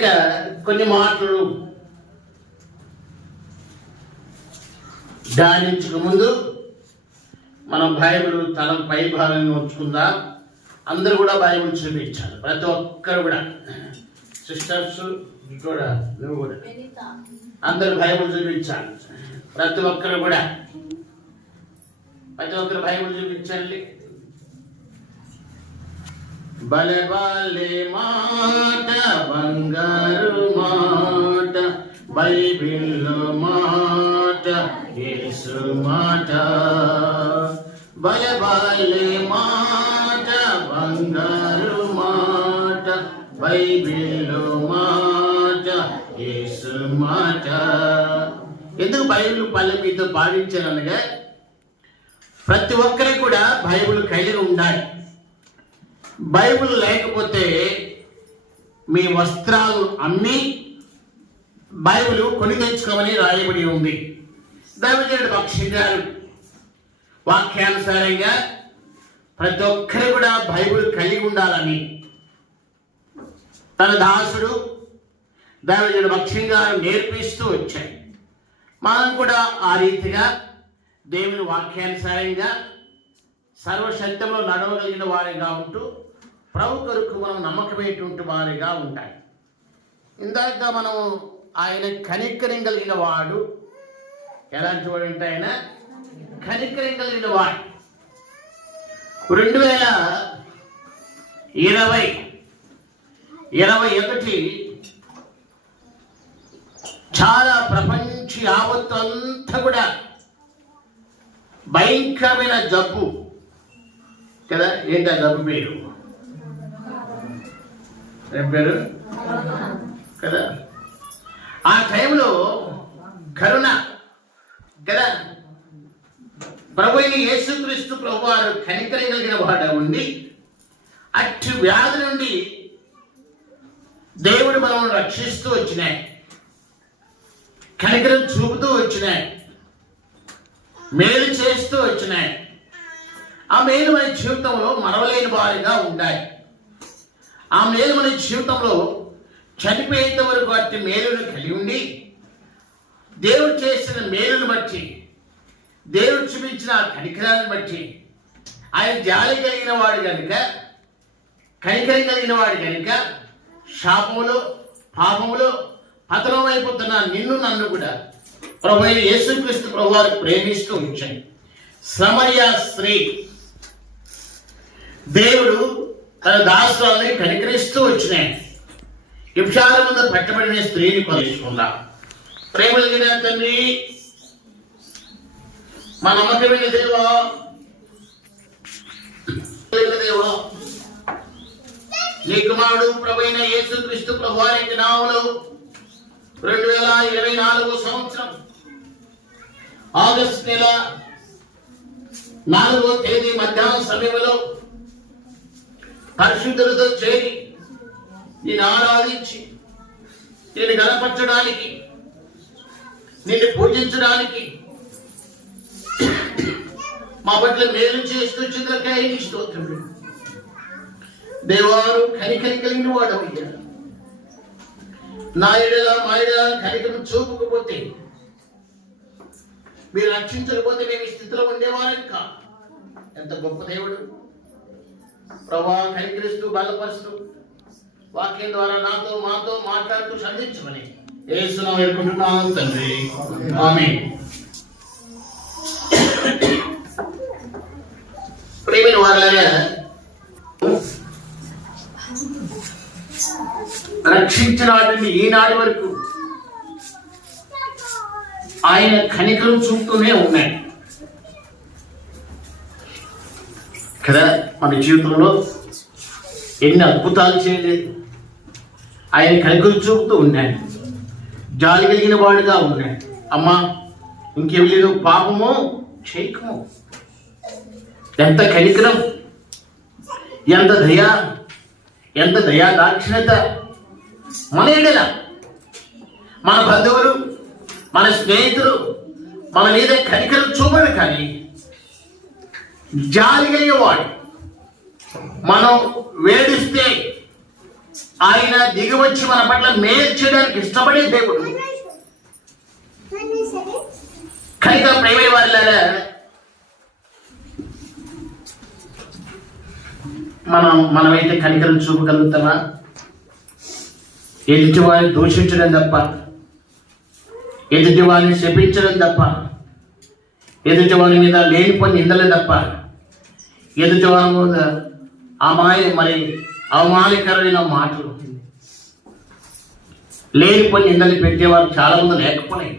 కొన్ని మాటలు ధ్యానించక ముందు మనం బైబిల్ తల పై భాగాన్ని ఉంచుకుందాం. అందరూ కూడా బైబిల్ చూపించాలి. ప్రతి ఒక్కరు కూడా. సిస్టర్స్ కూడా నువ్వు కూడా. అందరూ బైబిల్ చూపించాలి. ప్రతి ఒక్కరు కూడా. ప్రతి ఒక్కరు బైబిల్ చూపించండి. బలే బాలే మాట బంగారు మాట బైబిల్ మాట యేసు మాట బలే బాలే మాట బంగారు మాట బైబిల్ మాట యేసు మాట ఎందుకు బైబిల్ పల్లె మీతో పాటించాననగా ప్రతి ఒక్కరికి కూడా బైబిల్ కలిగి ఉండాలి బైబిల్ లేకపోతే మీ వస్త్రాలు అమ్మి బైబిల్ కొని తెచ్చుకోమని రాయబడి ఉంది. దైవజనుడు పక్షించారు వాక్యానుసారంగా ప్రతి ఒక్కరు కూడా బైబిల్ కలిగి ఉండాలని. తన దాసుడు దైవజనుడు పక్షంగా నేర్పిస్తూ వచ్చాయి మనం కూడా ఆ రీతిగా దేవుని వాక్యానుసారంగా సర్వశక్తంలో నడవగలిగిన వారిగా ఉంటూ ప్రభు కొరకు మనం నమ్మకమైనటువంటి వారిగా ఉంటాయి. ఇందాక మనం ఆయన కనికరం కలిగిన వాడు ఎలాంటి వాడు అంటే ఆయన కనికరం కలిగిన వాడు. రెండు వేల ఇరవై ఇరవై ఒకటి చాలా ప్రపంచ యావత్తు అంతా కూడా భయంకరమైన జబ్బు. కదా ఏంటి ఆ జబ్బు పేరు? ఏం పేరు? కదా? ఆ టైంలో కరుణ కదా? ప్రభు అయిన యేసుక్రీస్తు ప్రభు వారు కనికరం కలిగిన వాడు ఉండి అట్టి వ్యాధి నుండి దేవుడు మనల్ని రక్షిస్తూ వచ్చినాయి. కనికరం చూపుతూ వచ్చినాయి. మేలు చేస్తూ వచ్చినాయి. మేలు మన జీవితంలో మరవలేని వారిగా ఉంటాయి ఆ మేలు మన జీవితంలో చనిపోయేంత వరకు వాటి మేలును కలిగి ఉండి దేవుడు చేసిన మేలును బట్టి దేవుడు చూపించిన కనికరాన్ని బట్టి ఆయన జాలి కలిగిన వాడు కనుక కనికరం కలిగిన వాడు కనుక శాపములో పాపములో పతనమైపోతున్న నిన్ను నన్ను కూడా ప్రభు యేసుక్రీస్తు ప్రభు వారు ప్రేమిస్తూ ఉంచండి. సమయ స్త్రీ. దేవుడు తన దాసురాలని కనికరిస్తూ వచ్చినాయి విభాగం ముందు పెట్టబడిన స్త్రీని కొలుచుకుందాం. ప్రేమ తండ్రి మా నమ్మకమైన దేవా కలిగిన నీ కుమారుడు ప్రభైన యేసుక్రీస్తు ప్రభు వారికి నావులు రెండు వేల ఇరవై నాలుగు సంవత్సరం. ఆగస్ట్ నెల నాలుగో తేదీ మధ్యాహ్నం సమయంలో పరిశుద్ధులతో చేరి నేను ఆరాధించి నేను గనపరచడానికి నిన్ను పూజించడానికి మా పట్ల మేలు చేస్తూ చిత్రకాయ స్తోత్రుడు దేవారు కనికరి కలిగిన వాడు అయ్యా నా ఎడల మా ఎడల కనికరం చూపకపోతే మీరు రక్షించకపోతే మేము ఈ స్థితిలో ఉండేవారం కా ఎంత గొప్ప దేవుడు. ప్రభా కనికరిస్తూ బలపరుస్తూ వాక్యం ద్వారా నాతో మాతో మాట్లాడుతూ సంధించమని ఏసునాం ఎదుర్కొంటున్నాను తండ్రి. ఆమె ప్రేమిని వాళ్ళగా రక్షించిన వాటిని ఈనాటి వరకు ఆయన కనికరం చూపుతూనే ఉన్నాయి. కదా? మన జీవితంలో ఎన్ని అద్భుతాలు చేయలేదు ఆయన కనికరం చూపుతూ ఉన్నాడు జాలి కలిగిన వాడుగా ఉన్నాడు అమ్మా ఇంకేం లేదు పాపము చేయకము ఎంత కనికరం ఎంత దయా ఎంత దయా దాక్షిణ్యత మన ఎడల. మన బంధువులు మన స్నేహితులు మన మీద కనికరం చూపడు కానీ జాలి కలిగేవాడు మనం వేడిస్తే ఆయన దిగివచ్చి మన పట్ల మేలు చేయడానికి ఇష్టపడే దేవుడు. కనుక ప్రేమే వాళ్ళ మనం మనమైతే కనికరం చూపగలుగుతామా? ఎదుటి వారిని దూషించడం తప్ప ఎదుటి వారిని శపించడం తప్ప ఎదుటి వారి మీద లేనిపోయిన నిందలు తప్ప ఎదుటి వారి మీద అమాయ మరి అవమానకరమైన మాటలు లేనిపోయి నిందలు పెట్టేవారు చాలా మంది లేకపోయి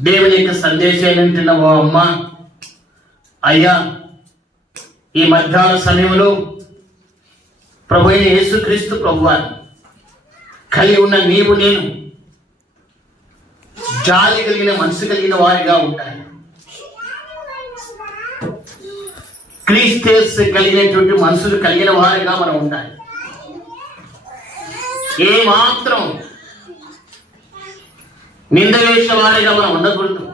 దేవుని యొక్క సందేశాలు వింటున్న ఓ అమ్మ అయ్యా ఈ మధ్యాహ్న సమయంలో ప్రభు అయిన యేసుక్రీస్తు ప్రభు కలిగి ఉన్న నీవు నేను జాలి కలిగిన మనసు కలిగిన వారిగా ఉంటాయి క్రీస్తేస్ కలిగినటువంటి మనసులు కలిగిన వారిగా మనం ఉండాలి. ఏ మాత్రం నింద వేసిన వారిగా మనం ఉండకూడదు.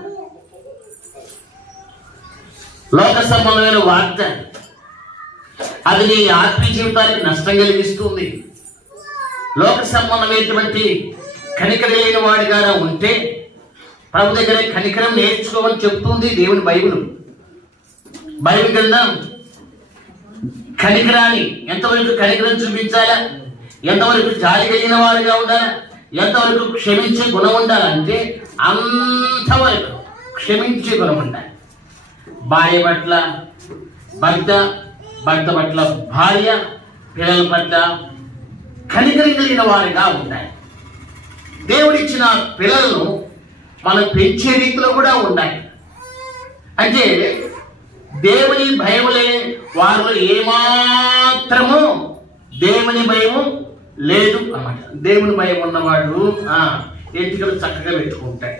లోక సంబంధమైన వార్త అది నీ ఆత్మీయ జీవితానికి నష్టం కలిగిస్తుంది. లోక సంబంధమైనటువంటి కనికర లేని వాడిగా ఉంటే ప్రభు దగ్గర కనికరం నేర్చుకోమని చెప్తుంది దేవుని బైబిల్. బైబిల్ గ్రంథం కనికరాన్ని ఎంతవరకు కనికరం చూపించాలా? ఎంతవరకు జాలి కలిగిన వారిగా ఉండాలా? ఎంతవరకు క్షమించే గుణం ఉండాలంటే అంతవరకు క్షమించే గుణం ఉండాలి. భార్య పట్ల భర్త భర్త పట్ల భార్య పిల్లల పట్ల కనికరం కలిగిన వారిగా ఉండాలి. దేవుడిచ్చిన పిల్లలను మనం పెంచే రీతిలో కూడా ఉండాలి. అంటే దేవుని భయం లేని వారిలో ఏమాత్రము దేవుని భయము లేదు అన్నమాట. దేవుని భయం ఉన్నవాడు ఆ, ఎంటికలు చక్కగా పెట్టుకుంటాయి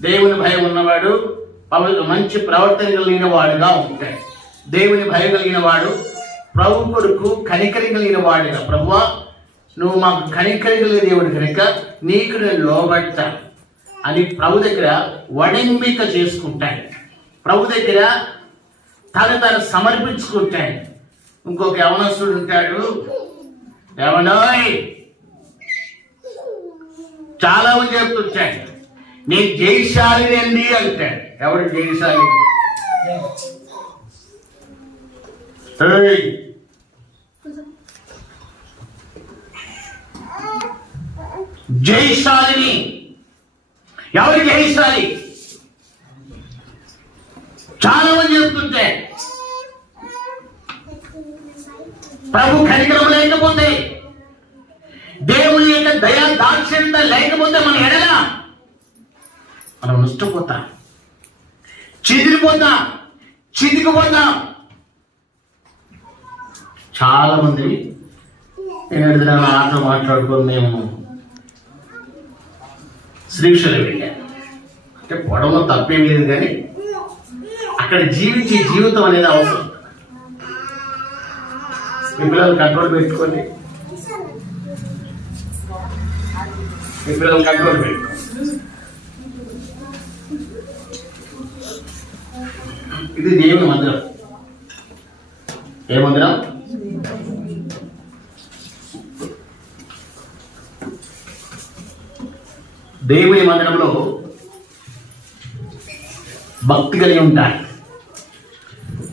దేవుని భయం ఉన్నవాడు పవ- మంచి ప్రవర్తన కలిగిన వాడుగా ఉంటాడు. దేవుని భయం కలిగిన వాడు ప్రభు కొడుకు కనికరి కలిగిన వాడుగా. ప్రభువా నువ్వు మాకు కనికరి కలిగిన దేవుడు కనుక నీకు నేను లోబడతా అని ప్రభు దగ్గర వడింబిక చేసుకుంటాడు. ప్రభు దగ్గర తను తను సమర్పించుకుంటాడు ఇంకొక యవనస్తుడు ఉంటాడు. యవనోయ్ చాలా మంది చెప్తుంటాడు నేను జయశాలి అండి అంటాడు ఎవడు జయశాలి జయశాలిని. ఎవరు జయశాలి? చాలా మంది చెప్తుంటే ప్రభు కనికరం లేకపోతే దేవుని యొక్క దయా దాక్షిణ్యత లేకపోతే మనం ఎడలా? మనం నష్టపోతాం. చెదిరిపోతాం. చితికిపోతాం. చాలా మంది నేను ఎదురు ఆట మాట్లాడుకొని మేము శ్రీక్షలు వెళ్ళాను అంటే పొడవ తప్పేం లేదు కానీ అక్కడ జీవించే జీవితం అనేది అవసరం. మీ పిల్లలు కంట్రోల్ పెట్టుకోండి. మీ పిల్లలు కంట్రోల్ పెట్టుకోండి. ఇది దేవుని మందిరం. ఏ మందిరం? దేవుని మందిరంలో భక్తి కలిగి ఉంటాయి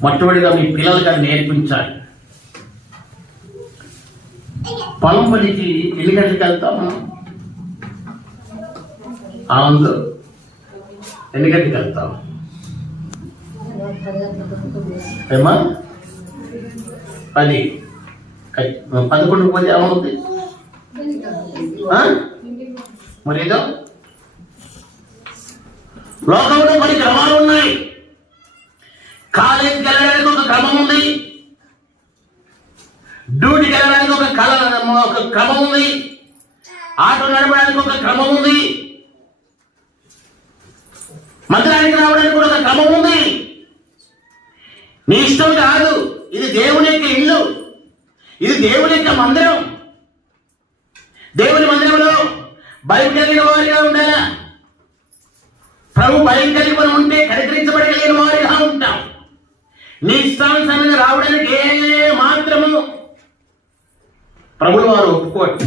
మొట్టమొదటిగా మీ పిల్లలకి అది నేర్పించాలి. పొలం పనికి ఎన్ని గంటలకు వెళ్తాం మనం? ఆనంద్ ఎన్ని గంటలకు వెళ్తాం? ఏమా పది. పదకొండు పోతే ఏమవుతుంది మరి ఏదో లోకంలో కొన్ని క్రమాలు ఉన్నాయి. కాలేజీకి వెళ్ళడానికి ఒక క్రమం ఉంది. డ్యూటీకి వెళ్ళడానికి ఒక కళ ఒక క్రమం ఉంది. ఆటో నడపడానికి ఒక క్రమం ఉంది. మందిరానికి రావడానికి కూడా ఒక క్రమం ఉంది. నీ ఇష్టం కాదు. ఇది దేవుని యొక్క ఇల్లు. ఇది దేవుని యొక్క మందిరం. దేవుని మందిరంలో భయం కలిగిన వారిగా ఉండాలా? ప్రభు భయం కలిగి ఉంటే కనికరించబడగలిగిన వారిగా నీ ఇష్టానుసారంగా రావడానికి ఏ మాత్రము ప్రభులు వారు ఒప్పుకోండి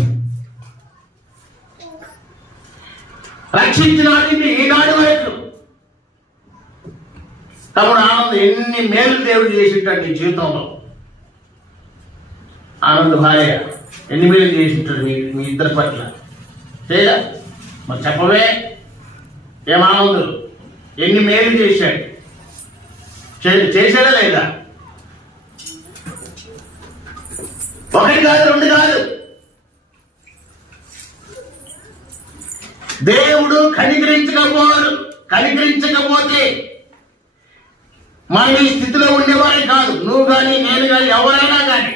రక్షించిన ఈనాడు వరకు తమ్ముడు ఆనందం ఎన్ని మేలు దేవుడు చేసింటాడు నీ జీవితంలో? ఆనంద్ భార్య ఎన్ని మేలు చేసింటాడు మీ మీ ఇద్దరి పట్ల? చేయా మరి చెప్పవే. ఏం ఎన్ని మేలు చేశాడు? చేశాడా లేదా? ఒకటి కాదు రెండు కాదు. దేవుడు కనికరించకపోరు కనికరించకపోతే మనం ఈ స్థితిలో ఉండేవారే కాదు. నువ్వు కానీ నేను కానీ ఎవరైనా కానీ.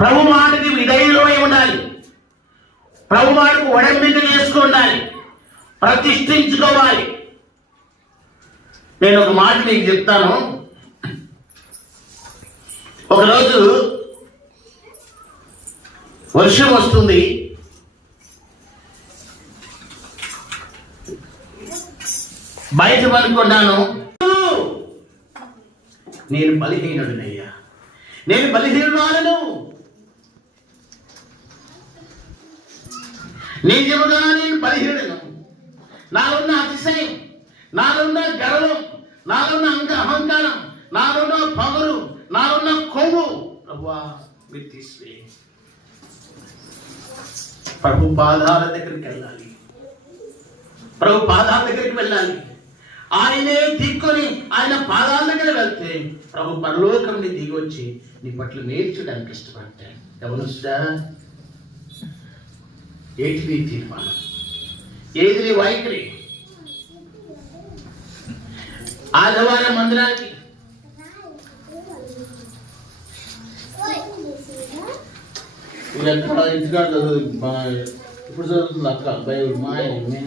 ప్రభు మాటకి విధేయులమై ఉండాలి. ప్రభు మాటకు ఒడంబిక చేసుకు ఉండాలి ప్రతిష్ఠించుకోవాలి. నేను ఒక మాట నీకు చెప్తాను. ఒకరోజు వర్షం వస్తుంది. బయట పనుకున్నాను నేను బలిహీనుడినయ్యా. నేను బలహీనురాలను. నిజముగా నేను బలహీనుడను. నాలో ఉన్న అతిశయం నాలో గర్వం నాలో అంగ అహంకారం నాలో పవరు నాలో కొవ్వు. ప్రభువా మీరు తీసివే. ప్రభు పాదాల దగ్గరికి వెళ్ళాలి. ప్రభు పాదాల దగ్గరికి వెళ్ళాలి. ఆయనే దిక్కుని ఆయన పాదాల దగ్గర వెళ్తే ప్రభు పరలోకం దిగొచ్చి దిగి వచ్చి నీ పట్ల నేర్చడానికి ఇష్టపడతాడు. గమనిస్తా ఏంటి నీ తీర్మానం? ఏది నీ వైఖరి? ఆదివారం మందిరానికి ఎక్కడ ఇంటికాడ చదువు ఇప్పుడు చదువుతుంది అక్క? బైబుల్ మా ఆయనే.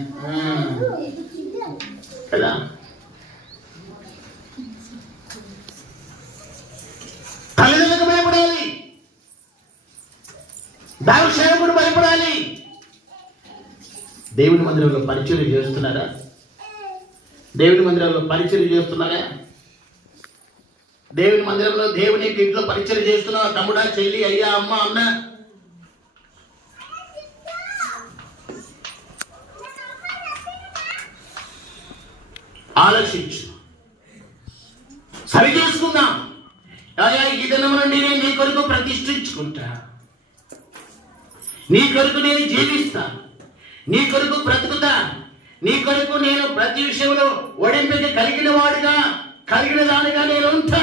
తల్లిదండ్రులకు భయపడాలి. దైవ సేవకుడు భయపడాలి. దేవుని మందిరంలో పరిచయం చేస్తున్నారా దేవుని మందిరంలో పరిచయం చేస్తున్నారా దేవుని మందిరంలో దేవుని ఇంట్లో పరిచయం చేస్తున్నావా? తమ్ముడా చెల్లి అయ్యా అమ్మ అన్న? ఆలోచించు. సరి చేసుకుందాం అయ్యా ఈ దినం నుండి నేను నీ కొరకు ప్రతిష్ఠించుకుంటా. నీ కొరకు నేను జీవిస్తా. నీ కొరకు బ్రతుకుతా. నీ కొరకు నేను ప్రతి విషయంలో ఒడింపిక కలిగిన వాడిగా కలిగిన దానిగా నేను ఉంటా.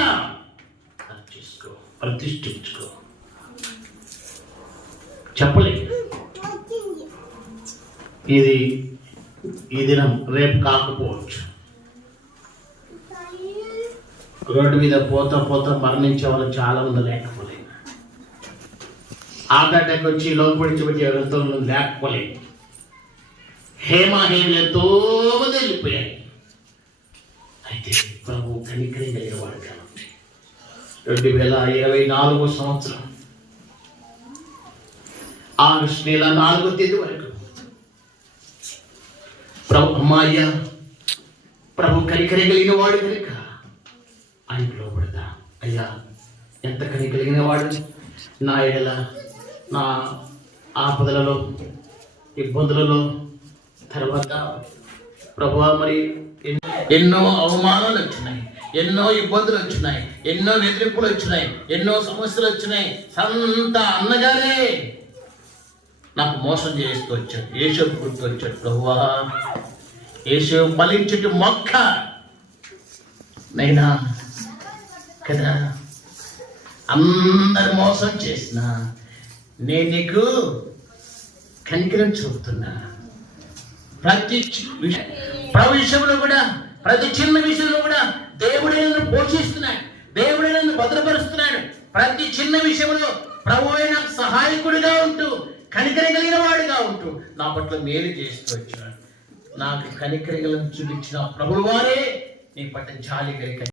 చేసుకో ప్రతిష్ఠించుకో. చెప్పలేదు ఇది ఈ దినం రేపు కాకపోవచ్చు. రోడ్డు మీద పోతా పోత మరణించే వాళ్ళు చాలా మంది లేకపోలేదు. హార్ట్ అటాక్ వచ్చి లోపడిచిపెట్టి ఎవరితో లేకపోలేదు. హేమా హేమలు ఎంతో మంది వెళ్ళిపోయాయి అయితే ప్రభు కనికరం కలిగేవాడు కాబట్టి రెండు వేల ఇరవై నాలుగో సంవత్సరం ఆగస్టు నెల నాలుగో తేదీ వరకు ప్రభు అమ్మాయ్య ప్రభు కనికరం కలిగిన వాడు కనుక ఆయన లోపడతా అయ్యా ఎంత కని కలిగిన వాడు? నా ఎడల నా ఆపదలలో ఇబ్బందులలో తర్వాత ప్రభు మరి ఎన్నో- అవమానాలు వచ్చినాయి ఎన్నో ఇబ్బందులు వచ్చినాయి ఎన్నో వెదిరింపులు వచ్చినాయి ఎన్నో సమస్యలు వచ్చినాయి. సంత అన్నగారే నాకు మోసం చేస్తూ వచ్చాడు ఏషోపు గుర్తు వచ్చాడు. ప్రభువా ఏషో ఫలించటి మొక్క నైనా? కదా? అందరు మోసం చేసిన నేను నీకు కనికరం చూపుతున్నా. ప్రతి ప్రభు విషయంలో కూడా ప్రతి చిన్న విషయంలో కూడా దేవుడే నన్ను పోషిస్తున్నాడు. దేవుడే నన్ను భద్రపరుస్తున్నాడు. ప్రతి చిన్న విషయంలో ప్రభు నాకు సహాయకుడిగా ఉంటూ కనికరి కలిగిన వాడిగా ఉంటూ నా పట్ల మేలు చేస్తూ వచ్చాడు. నాకు కనికరగలను చూపించిన ప్రభువు వారే నీ పట్ల జాలి కలిగి